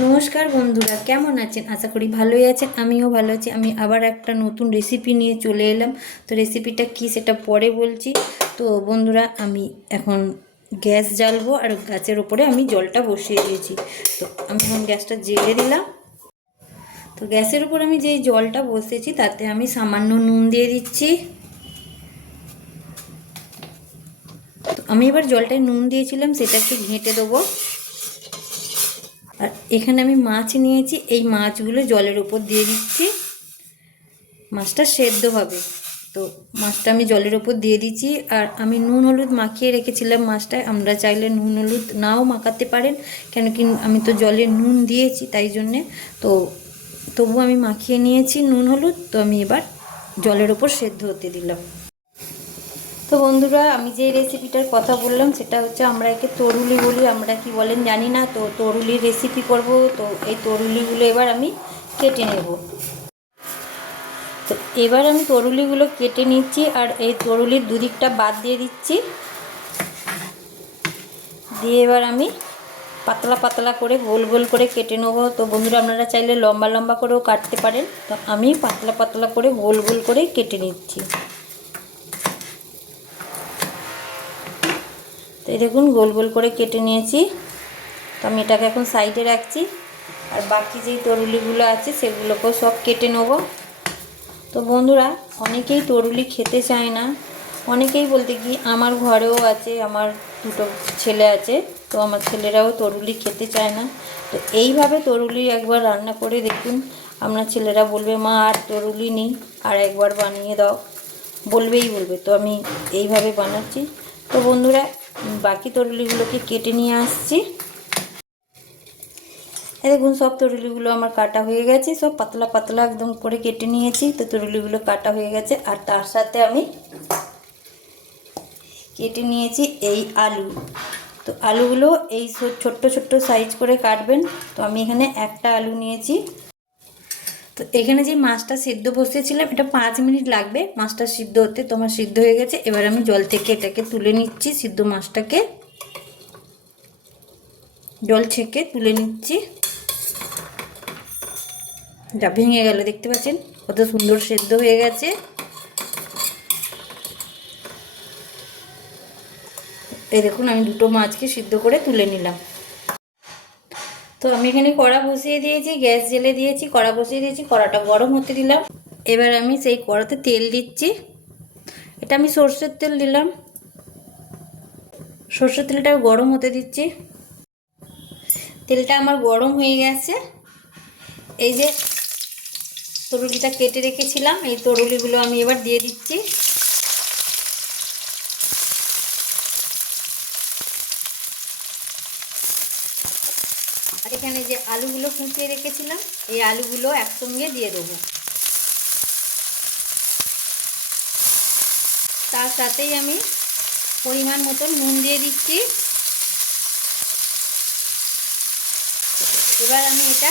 নমস্কার বন্ধুরা, কেমন আছেন? আশা করি ভালোই আছেন। আমিও ভালো আছি। আমি আবার একটা নতুন রেসিপি নিয়ে চলে এলাম। তো রেসিপিটা কি সেটা পরে বলছি। তো বন্ধুরা, আমি এখন গ্যাস জ্বালবো আর গাছের ওপরে আমি জলটা বসিয়ে দিয়েছি। তো আমি এখন গ্যাসটা জেলে দিলাম। তো গ্যাসের উপর আমি যেই জলটা বসিয়েছি তাতে আমি সামান্য নুন দিয়ে দিচ্ছি। তো আমি এবার জলটায় নুন দিয়েছিলাম সেটা একটু ঘেঁটে দেবো। আর এখানে আমি মাছ নিয়েছি, এই মাছগুলো জলের উপর দিয়ে দিচ্ছি। মাছটা সেদ্ধ হবে। তো মাছটা আমি জলের উপর দিয়ে দিচ্ছি। আর আমি নুন হলুদ মাখিয়ে রেখেছিলাম মাছটায়। আমরা চাইলে নুন হলুদ নাও মাখাতে পারেন, কেন কি আমি তো জলে নুন দিয়েছি তাই জন্যে। তো তবু আমি মাখিয়ে নিয়েছি নুন হলুদ। তো আমি এবার জলের ওপর সেদ্ধ হতে দিলাম। তো বন্ধুরা, আমি যে রেসিপিটার কথা বললাম সেটা হচ্ছে, আমরা একে তরুলি বলি, আমরা কি বলেন জানি না। তো তরুলির রেসিপি করব। তো এই তরুলিগুলো এবার আমি কেটে নেব। তো এবার আমি তরুলিগুলো কেটে নিচ্ছি আর এই তরুলির দুদিকটা বাদ দিয়ে দিচ্ছি। দিয়ে এবার আমি পাতলা পাতলা করে গোল গোল করে কেটে নেব। তো বন্ধুরা, আপনারা চাইলে লম্বা লম্বা করেও কাটতে পারেন। তো আমি পাতলা পাতলা করে গোল গোল করে কেটে নিচ্ছি। তো এই দেখুন, গোল গোল করে কেটে নিয়েছি। তো আমি এটাকে এখন সাইডে রাখছি। আর বাকি যেই তরুলিগুলো আছে সেগুলোকেও সব কেটে নেব। তো বন্ধুরা, অনেকেই তরুলি খেতে চায় না। অনেকেই বলতে কি, আমার ঘরেও আছে, আমার দুটো ছেলে আছে। তো আমার ছেলেরাও তরুলি খেতে চায় না। তো এইভাবে তরুলি একবার রান্না করে দেখুন। আপনার ছেলেরা বলবে, মা আর তরুলি নেই, আর একবার বানিয়ে দাও, বলবে। তো আমি এইভাবে বানাচ্ছি। তো বন্ধুরা, বাকি তরুলিগুলোকে কেটে নিয়ে আসছি। দেখুন, সব তরুলিগুলো আমার কাটা হয়ে গেছে। সব পাতলা পাতলা একদম করে কেটে নিয়েছি। তো তরুলিগুলো কাটা হয়ে গেছে। আর তার সাথে আমি কেটে নিয়েছি এই আলু। তো আলুগুলো এই ছোট্ট ছোট্ট সাইজ করে কাটবেন। তো আমি এখানে একটা আলু নিয়েছি। তো এখানে যে মাছটা সিদ্ধ বসিয়েছিলাম, এটা 5 মিনিট লাগবে মাছটা সিদ্ধ হতে। তো আমার সিদ্ধ হয়ে গেছে। এবার আমি জল থেকে এটাকে তুলে নিচ্ছি। সিদ্ধ মাছটাকে জল ছেঁকে তুলে নিচ্ছি। যা ভেঙে গেল, দেখতে পাচ্ছেন কত সুন্দর সেদ্ধ হয়ে গেছে। এই দেখুন, আমি দুটো মাছকে সিদ্ধ করে তুলে নিলাম। তো আমি এখানে কড়া বসিয়ে দিয়েছি, গ্যাস জেলে দিয়েছি, কড়া বসিয়ে দিয়েছি, কড়াটা গরম হতে দিলাম। এবার আমি সেই কড়াতে তেল দিচ্ছি। এটা আমি সর্ষের তেল দিলাম। সর্ষের তেলটা গরম হতে দিচ্ছি। তেলটা আমার গরম হয়ে গেছে। এই যে তরুলিটা কেটে রেখেছিলাম, এই তরুলিগুলো আমি এবার দিয়ে দিচ্ছি। আর এখানে যে আলুগুলো কুচিয়ে রেখেছিলাম, এই আলুগুলো একসঙ্গে দিয়ে দেবো। তার সাথেই আমি পরিমাণ মতো নুন দিয়ে দিচ্ছি। এবার আমি এটা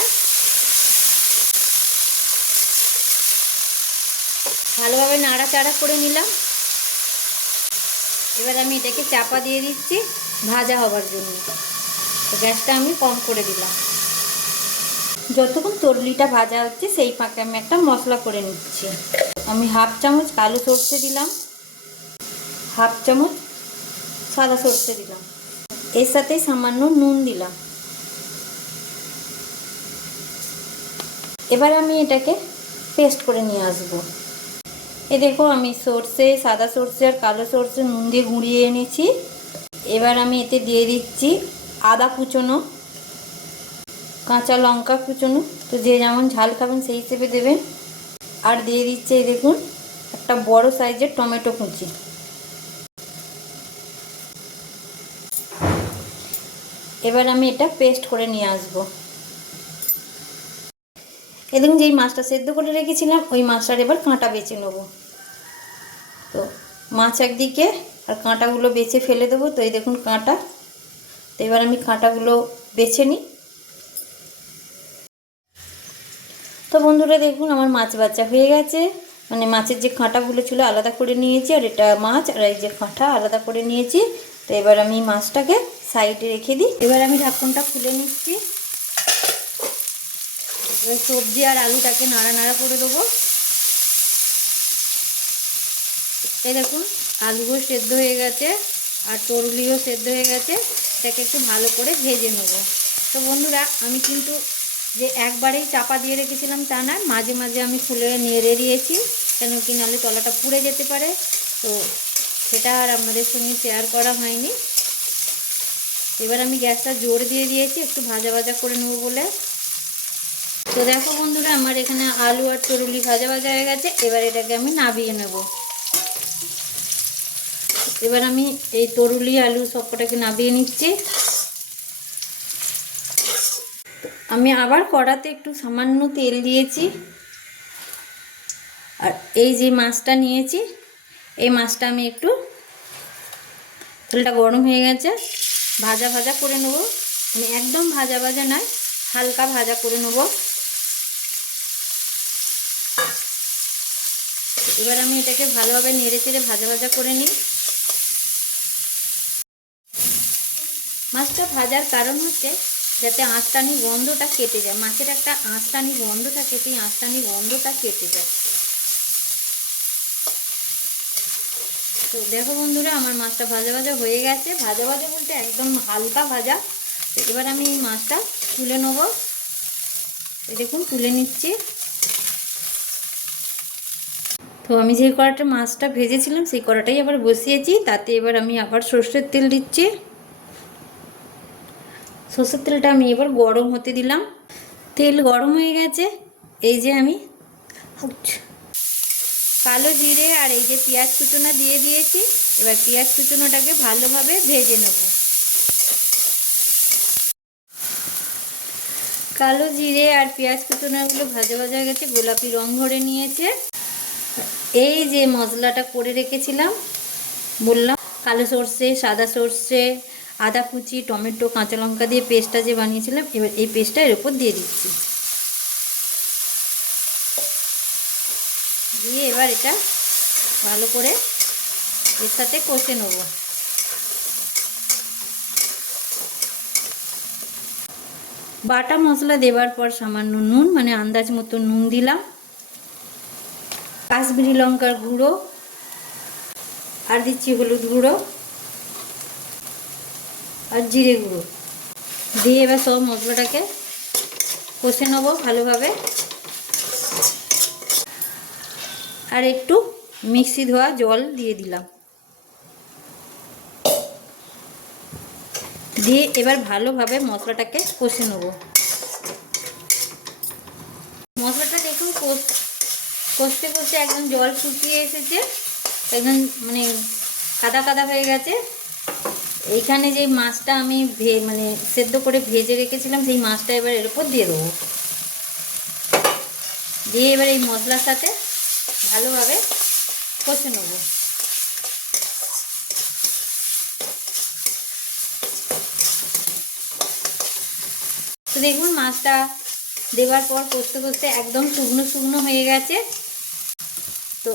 ভালোভাবে নাড়াচাড়া করে নিলাম। এবার আমি এটাকে চাপা দিয়ে দিচ্ছি ভাজা হবার জন্য। তো গ্যাসটা আমি কম করে দিলাম। যতক্ষণ তরলিটা ভাজা হচ্ছে সেই ফাঁকে আমি একটা মশলা করে নিচ্ছি। আমি হাফ চামচ কালো সর্ষে দিলাম, হাফ চামচ সাদা সর্ষে দিলাম, এর সাথে সামান্য নুন দিলাম। এবার আমি এটাকে পেস্ট করে নিয়ে আসবো। এ দেখো, আমি সর্ষে, সাদা সর্ষে আর কালো সর্ষে নুন দিয়ে গুঁড়িয়ে এনেছি। এবার আমি এতে দিয়ে দিচ্ছি আদা কুচোনো, কাঁচা লঙ্কা কুচোনো। তো যে যেমন ঝাল খাবেন সেই হিসেবে দেবেন। আর দিয়ে দিচ্ছে, এই দেখুন, একটা বড় সাইজের টমেটো কুচি। এবার আমি এটা পেস্ট করে নিয়ে আসবো। এই দেখুন, যেই মাছটা সেদ্ধ করে রেখেছিলাম ওই মাছটার এবার কাঁটা বেছে নেব। তো মাছ একদিকে আর কাঁটাগুলো বেছে ফেলে দেবো। তো এই দেখুন কাঁটা। তো এবার আমি কাঁটাগুলো বেছে নিই। তো বন্ধুরা, দেখুন আমার মাছ বাছা হয়ে গেছে। মানে মাছের যে কাঁটাগুলো ছিল আলাদা করে নিয়েছি, আর এটা মাছ, আর এই যে কাঁটা আলাদা করে নিয়েছি। তো এবার আমি মাছটাকে সাইডে রেখে দিই। এবার আমি ঢাকনটা খুলে নিচ্ছি। এবার সবজি আর আলুটাকে নাড়া করে দেবো। এই দেখুন আলুও সেদ্ধ হয়ে গেছে আর তরুলিও সেদ্ধ হয়ে গেছে, এটাকে একটু ভালো করে ভেজে নেব। তো বন্ধুরা আমি কিন্তু যে একবারেই চাপা দিয়ে রেখেছিলাম তা না, মাঝে মাঝে আমি খুলে নেড়ে দিয়েছি, কেন কি নাহলে তলাটা পুড়ে যেতে পারে। তো সেটা আর আপনাদের সঙ্গে শেয়ার করা হয়নি। এবার আমি গ্যাসটা জোর দিয়ে দিয়েছি একটু ভাজা ভাজা করে নেবো বলে। তো দেখো বন্ধুরা আমার এখানে আলু আর তরুলি ভাজা ভাজা হয়ে গেছে, এবার এটাকে আমি নাবিয়ে নেব। এবার আমি এই তরুলি আলু সবকটাকে নাবিয়ে নিচ্ছি। আমি আবার কড়াতে একটু সামান্য তেল দিয়েছি, আর এই যে মাছটা নিয়েছি এই মাছটা আমি একটু, তেলটা গরম হয়ে গেছে, ভাজা ভাজা করে নেব। মানে একদম ভাজা ভাজা নয়, হালকা ভাজা করে নেব। এবার আমি এটাকে ভালোভাবে নেড়ে চেড়ে ভাজা ভাজা করে নিই। মাছটা ভাজার কারণ হচ্ছে যাতে আঁশটানি গন্ধটা কেটে যায়, মাছের একটা আঁশটানি গন্ধ থাকে, সেই আঁশটানি গন্ধটা কেটে যায়। তো দেখো বন্ধুরা আমার মাছটা ভাজা ভাজা হয়ে গেছে, ভাজা ভাজা বলতে একদম হালকা ভাজা। তো এবার আমি এই মাছটা তুলে নেব। দেখুন তুলে নিচ্ছি। তো আমি যে কড়াটা মাছটা ভেজেছিলাম সেই কড়াটাই আবার বসিয়েছি, তাতে এবার আমি আবার সরষের তেল দিচ্ছি। সরষের তেলটা আমি এবার গরম হতে দিলাম। তেল গরম হয়ে গেছে, এই যে আমি কালো জিরে আর এই যে পেঁয়াজ কুচোনা দিয়ে দিয়েছি। এবার পেঁয়াজ কুচোনাটাকে ভালোভাবে ভেজে নেব। কালো জিরে আর পেঁয়াজ কুচোনাগুলো ভাজা ভাজা হয়ে গেছে, গোলাপি রং ধরে নিয়েছে। এই যে মশলাটা করে রেখেছিলাম বললাম, কালো সর্ষে, সাদা সর্ষে, আদা কুচি, টমেটো, কাঁচা লঙ্কা দিয়ে পেস্টটা যে বানিয়েছিলাম, এবার এই পেস্টটা এর উপর দিয়ে দিচ্ছি। দিয়ে এবার এটা ভালো করে এর সাথে কষে নেব। বাটা মশলা দেওয়ার পর সামান্য নুন, মানে আন্দাজ মতো নুন দিলাম, কাশ্মীরি লঙ্কার গুঁড়ো, আর দিচ্ছি হলুদ গুঁড়ো আর জিরে গুঁড়ো দিয়ে এবার সব মশলাটাকে কষে নেবো ভালোভাবে। আর একটু মিক্সি ধোয়া জল দিয়ে দিলাম, দিয়ে এবার ভালোভাবে মশলাটাকে কষে নেব। মশলাটা দেখুন কষতে কষতে একদম জল শুকিয়ে এসেছে, একদম মানে কাদা কাদা হয়ে গেছে। এইখানে যে মাছটা আমি মানে সেদ্ধ করে ভেজে রেখেছিলাম সেই মাছটা এবার এর উপর দিয়ে দেবো। দিয়ে এবার এই মশলার সাথে ভালোভাবে কষে নেব। তো দেখুন মাছটা দেওয়ার পর কষতে কষতে একদম শুকনো শুকনো হয়ে গেছে। তো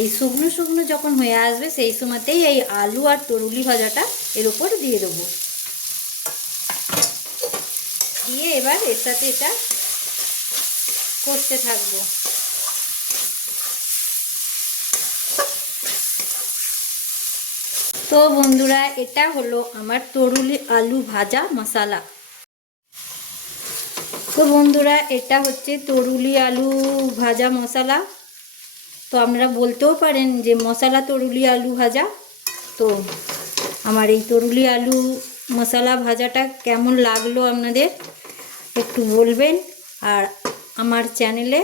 এই শুকনো শুকনো যখন হয়ে আসবে সেই সময়তেই এই আলু আর তরুলি ভাজাটা এর উপর দিয়ে দেবো। দিয়ে এবার এর সাথে এটা কষতে থাকবো। তো বন্ধুরা এটা হলো আমার তরুলি আলু ভাজা মশলা। তো বন্ধুরা এটা হচ্ছে তরুলি আলু ভাজা মশলা। তো আপনারা বলতেও পারেন যে মশলা তরুলি আলু ভাজা। তো আমার এই তরুলি আলু মশলা ভাজাটা কেমন লাগলো আপনাদের একটু বলবেন। আর আমার চ্যানেলে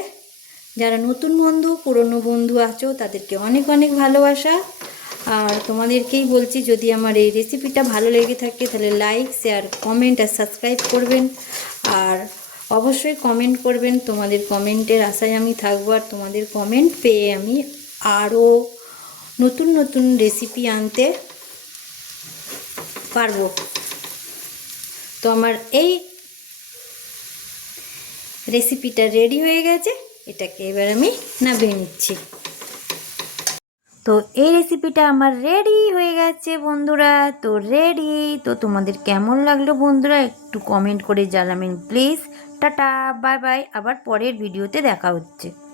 যারা নতুন বন্ধু পুরনো বন্ধু আছো তাদেরকে অনেক অনেক ভালোবাসা। আর তোমাদেরকেই বলছি যদি আমার এই রেসিপিটা ভালো লেগে থাকে তাহলে লাইক, শেয়ার, কমেন্ট আর সাবস্ক্রাইব করবেন। আর অবশ্যই কমেন্ট করবেন, তোমাদের কমেন্টের আশায় আমি থাকবো। আর তোমাদের কমেন্ট পেয়ে আমি আরও নতুন নতুন রেসিপি আনতে পারবো। তো আমার এই রেসিপিটা রেডি হয়ে গেছে, এটাকে এবার আমি নামিয়ে নিচ্ছি। তো এই রেসিপিটা আমার রেডি হয়ে গেছে বন্ধুরা, তো রেডি। তো তোমাদের কেমন লাগলো বন্ধুরা একটু কমেন্ট করে জানাবেন প্লিজ। টাটা, বাই বাই, আবার পরের ভিডিওতে দেখা হচ্ছে।